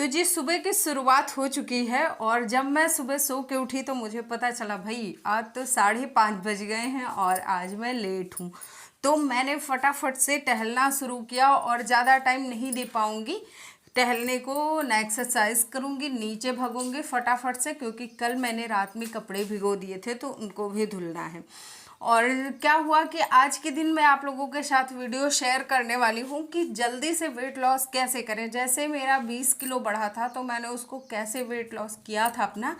तो जी सुबह की शुरुआत हो चुकी है और जब मैं सुबह सो के उठी तो मुझे पता चला भाई आज तो 5:30 बज गए हैं और आज मैं लेट हूँ। तो मैंने फटाफट से टहलना शुरू किया और ज़्यादा टाइम नहीं दे पाऊँगी टहलने को, ना एक्सरसाइज करूँगी, नीचे भागूंगी फटाफट से क्योंकि कल मैंने रात में कपड़े भिगो दिए थे तो उनको भी धुलना है। और क्या हुआ कि आज के दिन मैं आप लोगों के साथ वीडियो शेयर करने वाली हूँ कि जल्दी से वेट लॉस कैसे करें। जैसे मेरा 20 किलो बढ़ा था तो मैंने उसको कैसे वेट लॉस किया था अपना,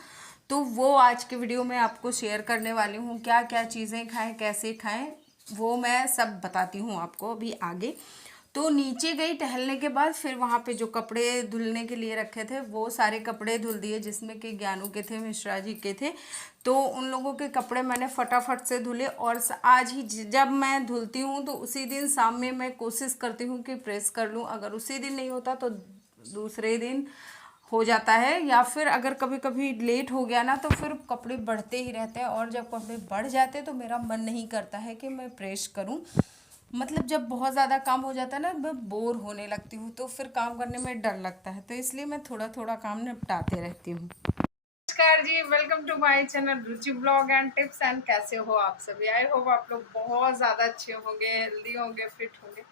तो वो आज के वीडियो में आपको शेयर करने वाली हूँ। क्या क्या चीज़ें खाएं, कैसे खाएं, वो मैं सब बताती हूँ आपको अभी आगे। तो नीचे गई टहलने के बाद, फिर वहाँ पे जो कपड़े धुलने के लिए रखे थे वो सारे कपड़े धुल दिए, जिसमें कि ज्ञानू के थे, मिश्रा जी के थे। तो उन लोगों के कपड़े मैंने फटाफट से धुले और आज ही जब मैं धुलती हूँ तो उसी दिन शाम में मैं कोशिश करती हूँ कि प्रेस कर लूँ। अगर उसी दिन नहीं होता तो दूसरे दिन हो जाता है, या फिर अगर कभी कभी लेट हो गया ना तो फिर कपड़े बढ़ते ही रहते हैं और जब कपड़े बढ़ जाते हैं तो मेरा मन नहीं करता है कि मैं प्रेस करूं। मतलब जब बहुत ज़्यादा काम हो जाता है ना, मैं बोर होने लगती हूँ तो फिर काम करने में डर लगता है, तो इसलिए मैं थोड़ा थोड़ा काम निपटाते रहती हूँ। नमस्कार जी, welcome to my channel Ruchi blog and tips. And कैसे हो आप सभी? आई होप आप लोग बहुत ज़्यादा अच्छे होंगे, हेल्दी होंगे, फिट होंगे।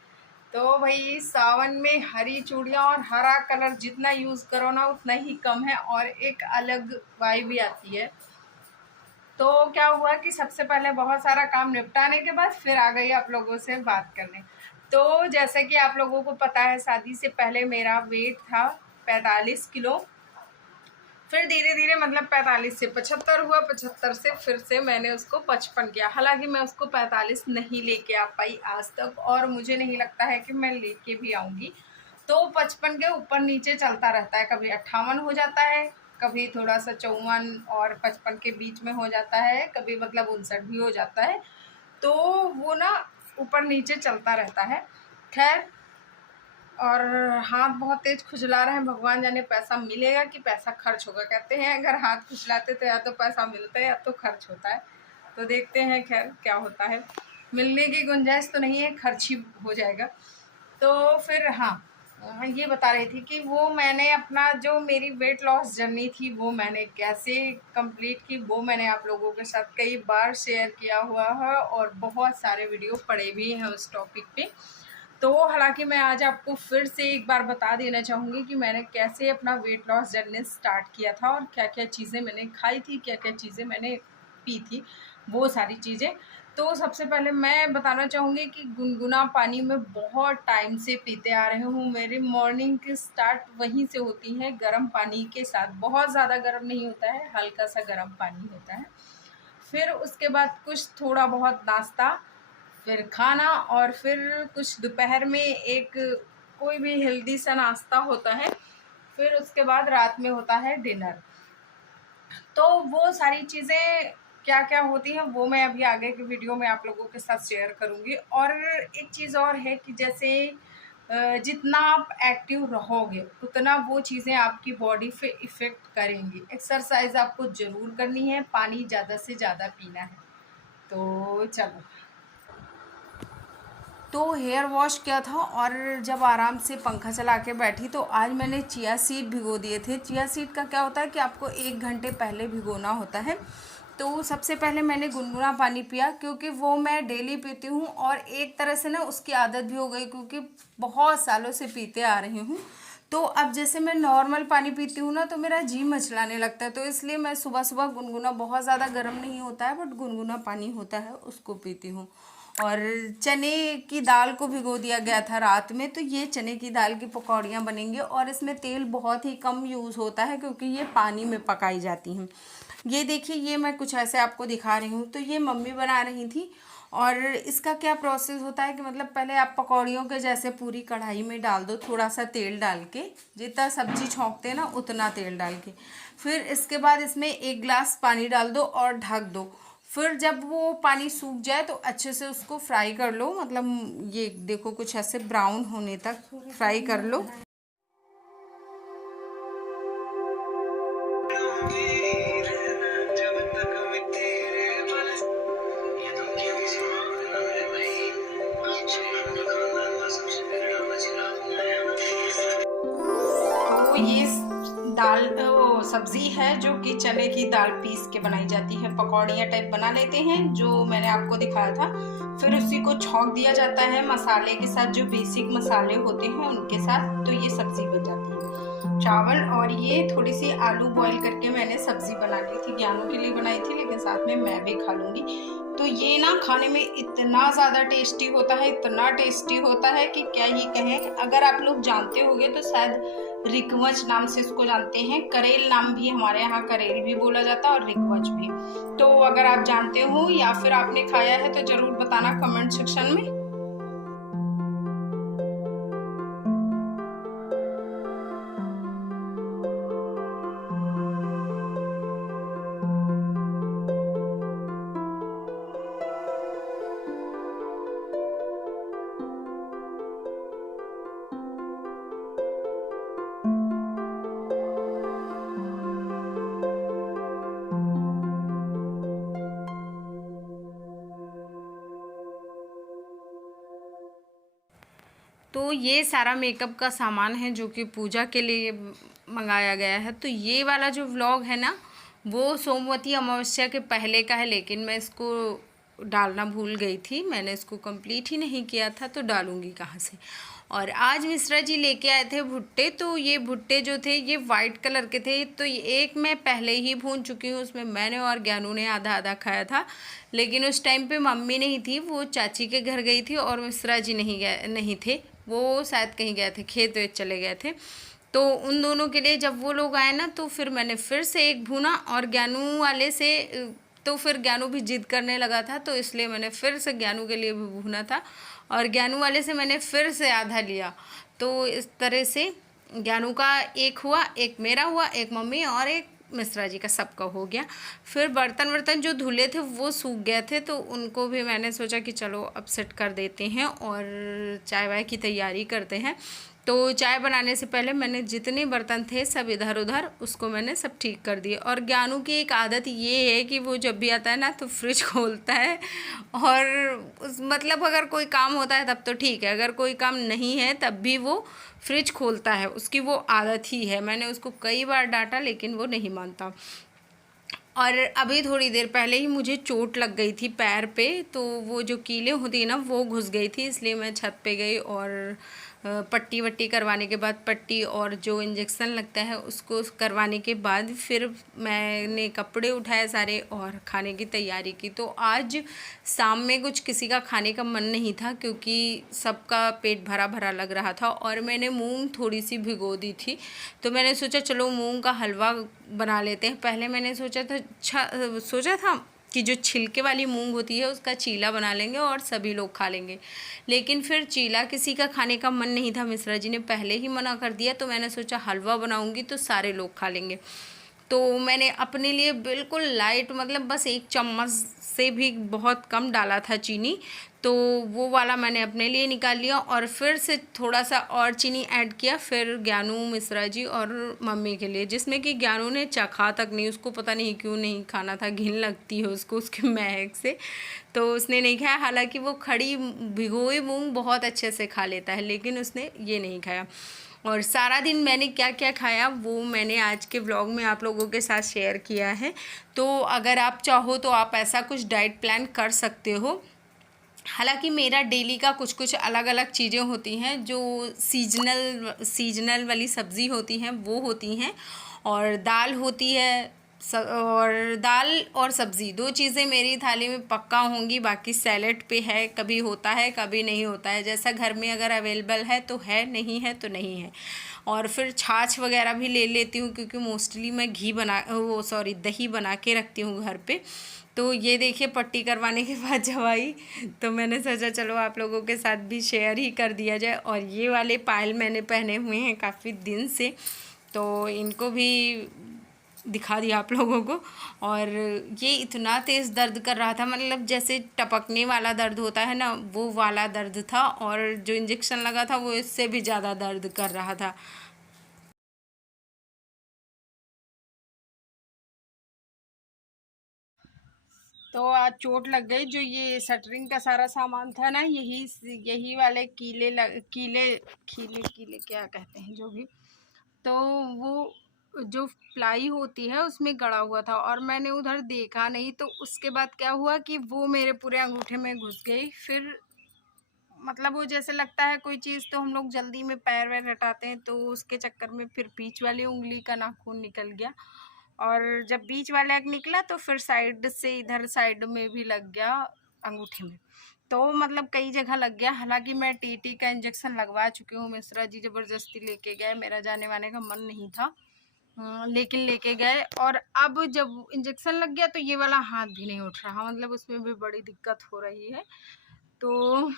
तो भाई सावन में हरी चूड़ियाँ और हरा कलर जितना यूज़ करो ना उतना ही कम है और एक अलग वाइब भी आती है। तो क्या हुआ कि सबसे पहले बहुत सारा काम निपटाने के बाद फिर आ गई आप लोगों से बात करने। तो जैसे कि आप लोगों को पता है, शादी से पहले मेरा वेट था 45 किलो। फिर धीरे धीरे मतलब 45 से 75 हुआ, 75 से फिर से मैंने उसको 55 किया। हालांकि मैं उसको 45 नहीं लेके आ पाई आज तक और मुझे नहीं लगता है कि मैं लेके भी आऊँगी। तो 55 के ऊपर नीचे चलता रहता है, कभी 58 हो जाता है, कभी थोड़ा सा 54 और 55 के बीच में हो जाता है, कभी मतलब 59 भी हो जाता है। तो वो ना ऊपर नीचे चलता रहता है। खैर, और हाथ बहुत तेज खुजला रहे हैं, भगवान जाने पैसा मिलेगा कि पैसा खर्च होगा। कहते हैं अगर हाथ खुजलाते तो या तो पैसा मिलता है या तो खर्च होता है। तो देखते हैं खैर क्या होता है। मिलने की गुंजाइश तो नहीं है, खर्च ही हो जाएगा। तो फिर हाँ, ये बता रही थी कि वो मैंने अपना जो मेरी वेट लॉस जर्नी थी वो मैंने कैसे कंप्लीट की, वो मैंने आप लोगों के साथ कई बार शेयर किया हुआ है और बहुत सारे वीडियो पड़े भी हैं उस टॉपिक पे। तो हालांकि मैं आज आपको फिर से एक बार बता देना चाहूँगी कि मैंने कैसे अपना वेट लॉस जर्नी स्टार्ट किया था और क्या क्या चीज़ें मैंने खाई थी, क्या क्या चीज़ें मैंने पी थी, वो सारी चीज़ें। तो सबसे पहले मैं बताना चाहूँगी कि गुनगुना पानी में बहुत टाइम से पीते आ रहे हूँ। मेरी मॉर्निंग की स्टार्ट वहीं से होती है, गर्म पानी के साथ। बहुत ज़्यादा गर्म नहीं होता है, हल्का सा गर्म पानी होता है। फिर उसके बाद कुछ थोड़ा बहुत नाश्ता, फिर खाना, और फिर कुछ दोपहर में एक कोई भी हेल्दी सा नाश्ता होता है। फिर उसके बाद रात में होता है डिनर। तो वो सारी चीज़ें क्या क्या होती हैं वो मैं अभी आगे के वीडियो में आप लोगों के साथ शेयर करूँगी। और एक चीज़ और है कि जैसे जितना आप एक्टिव रहोगे उतना वो चीज़ें आपकी बॉडी पे इफ़ेक्ट करेंगी। एक्सरसाइज आपको ज़रूर करनी है, पानी ज़्यादा से ज़्यादा पीना है। तो चलो, तो हेयर वॉश किया था और जब आराम से पंखा चला के बैठी तो आज मैंने चिया सीड भिगो दिए थे। चिया सीड का क्या होता है कि आपको 1 घंटे पहले भिगोना होता है। तो सबसे पहले मैंने गुनगुना पानी पिया क्योंकि वो मैं डेली पीती हूँ और एक तरह से ना उसकी आदत भी हो गई क्योंकि बहुत सालों से पीते आ रही हूँ। तो अब जैसे मैं नॉर्मल पानी पीती हूँ ना तो मेरा जी मचलाने लगता है, तो इसलिए मैं सुबह सुबह गुनगुना, बहुत ज़्यादा गर्म नहीं होता है बट गुनगुना पानी होता है, उसको पीती हूँ। और चने की दाल को भिगो दिया गया था रात में, तो ये चने की दाल की पकौड़ियाँ बनेंगी और इसमें तेल बहुत ही कम यूज़ होता है क्योंकि ये पानी में पकाई जाती हैं। ये देखिए, ये मैं कुछ ऐसे आपको दिखा रही हूँ, तो ये मम्मी बना रही थी। और इसका क्या प्रोसेस होता है कि मतलब पहले आप पकौड़ियों के जैसे पूरी कढ़ाई में डाल दो, थोड़ा सा तेल डाल के, जितना सब्जी छौंकते हैं ना उतना तेल डाल के। फिर इसके बाद इसमें 1 गिलास पानी डाल दो और ढक दो। फिर जब वो पानी सूख जाए तो अच्छे से उसको फ्राई कर लो, मतलब ये देखो कुछ ऐसे ब्राउन होने तक फ्राई कर लो। वो ये दाल वो सब्जी है जो कि चने की दाल पीस के बनाई जाती है। पकौड़ियाँ टाइप बना लेते हैं जो मैंने आपको दिखाया था। फिर उसी को छौंक दिया जाता है मसाले के साथ, जो बेसिक मसाले होते हैं उनके साथ, तो ये सब्जी बन जाती है। चावल और ये थोड़ी सी आलू बॉईल करके मैंने सब्जी बना ली थी, ज्ञानों के लिए बनाई थी, लेकिन साथ में मैं भी खा लूँगी। तो ये ना खाने में इतना ज़्यादा टेस्टी होता है, इतना टेस्टी होता है कि क्या ही कहें। अगर आप लोग जानते होंगे तो शायद रिकवच नाम से इसको जानते हैं। करेल नाम भी हमारे यहाँ करेल भी बोला जाता है और रिकवच भी। तो अगर आप जानते हो या फिर आपने खाया है तो ज़रूर बताना कमेंट सेक्शन में। तो ये सारा मेकअप का सामान है जो कि पूजा के लिए मंगाया गया है। तो ये वाला जो व्लॉग है ना, वो सोमवती अमावस्या के पहले का है, लेकिन मैं इसको डालना भूल गई थी। मैंने इसको कंप्लीट ही नहीं किया था, तो डालूंगी कहाँ से। और आज मिश्रा जी लेके आए थे भुट्टे। तो ये भुट्टे जो थे ये वाइट कलर के थे। तो एक मैं पहले ही भून चुकी हूँ, उसमें मैंने और ज्ञानू ने आधा आधा खाया था। लेकिन उस टाइम पे मम्मी नहीं थी, वो चाची के घर गई थी, और मिश्रा जी नहीं थे, वो शायद कहीं गए थे, खेत वेत चले गए थे। तो उन दोनों के लिए जब वो लोग आए ना, तो फिर मैंने फिर से एक भुना, और ज्ञानू वाले से तो फिर ज्ञानू भी जिद करने लगा था, तो इसलिए मैंने फिर से ज्ञानू के लिए भी भुना था, और ज्ञानू वाले से मैंने फिर से आधा लिया। तो इस तरह से ज्ञानू का एक हुआ, एक मेरा हुआ, एक मम्मी और एक मिश्रा जी का, सबका हो गया। फिर बर्तन जो धुले थे वो सूख गए थे, तो उनको भी मैंने सोचा कि चलो अब सेट कर देते हैं और चाय वाय की तैयारी करते हैं। तो चाय बनाने से पहले मैंने जितने बर्तन थे सब इधर उधर उसको मैंने सब ठीक कर दिए। और ज्ञानू की एक आदत ये है कि वो जब भी आता है ना तो फ्रिज खोलता है, और मतलब अगर कोई काम होता है तब तो ठीक है, अगर कोई काम नहीं है तब भी वो फ्रिज खोलता है। उसकी वो आदत ही है। मैंने उसको कई बार डांटा लेकिन वो नहीं मानता। और अभी थोड़ी देर पहले ही मुझे चोट लग गई थी पैर पे, तो वो जो कीलें होती है ना वो घुस गई थी, इसलिए मैं छत पे गई और पट्टी वट्टी करवाने के बाद, पट्टी और जो इंजेक्शन लगता है उसको करवाने के बाद फिर मैंने कपड़े उठाए सारे और खाने की तैयारी की। तो आज शाम में कुछ किसी का खाने का मन नहीं था, क्योंकि सबका पेट भरा भरा लग रहा था, और मैंने मूंग थोड़ी सी भिगो दी थी। तो मैंने सोचा चलो मूंग का हलवा बना लेते हैं। पहले मैंने सोचा था कि जो छिलके वाली मूंग होती है उसका चीला बना लेंगे और सभी लोग खा लेंगे, लेकिन फिर चीला किसी का खाने का मन नहीं था, मिश्रा जी ने पहले ही मना कर दिया। तो मैंने सोचा हलवा बनाऊंगी तो सारे लोग खा लेंगे। तो मैंने अपने लिए बिल्कुल लाइट, मतलब बस 1 चम्मच से भी बहुत कम डाला था चीनी, तो वो वाला मैंने अपने लिए निकाल लिया, और फिर से थोड़ा सा और चीनी ऐड किया। फिर ज्ञानू, मिश्रा जी और मम्मी के लिए, जिसमें कि ज्ञानू ने चखा तक नहीं, उसको पता नहीं क्यों नहीं खाना था, घिन लगती है उसको उसके महक से, तो उसने नहीं खाया। हालांकि वो खड़ी भिगोई मूंग बहुत अच्छे से खा लेता है, लेकिन उसने ये नहीं खाया। और सारा दिन मैंने क्या क्या खाया वो मैंने आज के व्लॉग में आप लोगों के साथ शेयर किया है। तो अगर आप चाहो तो आप ऐसा कुछ डाइट प्लान कर सकते हो। हालांकि मेरा डेली का कुछ कुछ अलग अलग चीज़ें होती हैं, जो सीजनल वाली सब्ज़ी होती हैं वो होती हैं, और दाल होती है, और दाल और सब्ज़ी 2 चीज़ें मेरी थाली में पक्का होंगी। बाकी सैलेड पे है, कभी होता है कभी नहीं होता है, जैसा घर में अगर अवेलेबल है तो है, नहीं है तो नहीं है। और फिर छाछ वगैरह भी ले लेती हूँ, क्योंकि मोस्टली मैं दही बना के रखती हूँ घर पे। तो ये देखिए पट्टी करवाने के बाद जब आई तो मैंने सोचा चलो आप लोगों के साथ भी शेयर ही कर दिया जाए। और ये वाले पायल मैंने पहने हुए हैं काफ़ी दिन से, तो इनको भी दिखा दिया आप लोगों को। और ये इतना तेज़ दर्द कर रहा था, मतलब जैसे टपकने वाला दर्द होता है ना, वो वाला दर्द था, और जो इंजेक्शन लगा था वो इससे भी ज़्यादा दर्द कर रहा था। तो आज चोट लग गई। जो ये शटरिंग का सारा सामान था ना, यही वाले कीले कीले कीले कीले क्या कहते हैं जो भी, तो वो जो प्लाई होती है उसमें गड़ा हुआ था और मैंने उधर देखा नहीं, तो उसके बाद क्या हुआ कि वो मेरे पूरे अंगूठे में घुस गई। फिर मतलब वो जैसे लगता है कोई चीज़, तो हम लोग जल्दी में पैर वैर हटाते हैं, तो उसके चक्कर में फिर बीच वाली उंगली का नाखून निकल गया। और जब बीच वाला निकला तो फिर साइड से इधर साइड में भी लग गया अंगूठे में। तो मतलब कई जगह लग गया। हालांकि मैं टीटी का इंजेक्शन लगवा चुकी हूँ। मिश्रा जी ज़बरदस्ती लेके गए, मेरा जाने वाने का मन नहीं था, लेकिन लेके गए। और अब जब इंजेक्शन लग गया तो ये वाला हाथ भी नहीं उठ रहा, मतलब उसमें भी बड़ी दिक्कत हो रही है। तो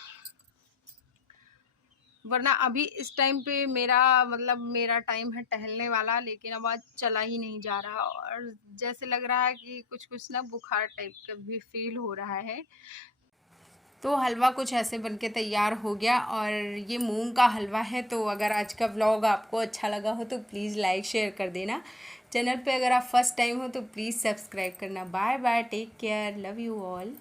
वरना अभी इस टाइम पे मेरा टाइम है टहलने वाला, लेकिन अब आज चला ही नहीं जा रहा। और जैसे लग रहा है कि कुछ कुछ ना बुखार टाइप का भी फील हो रहा है। तो हलवा कुछ ऐसे बनके तैयार हो गया, और ये मूंग का हलवा है। तो अगर आज का व्लॉग आपको अच्छा लगा हो तो प्लीज़ लाइक शेयर कर देना। चैनल पे अगर आप फर्स्ट टाइम हो तो प्लीज़ सब्सक्राइब करना। Bye bye, take care, love you all.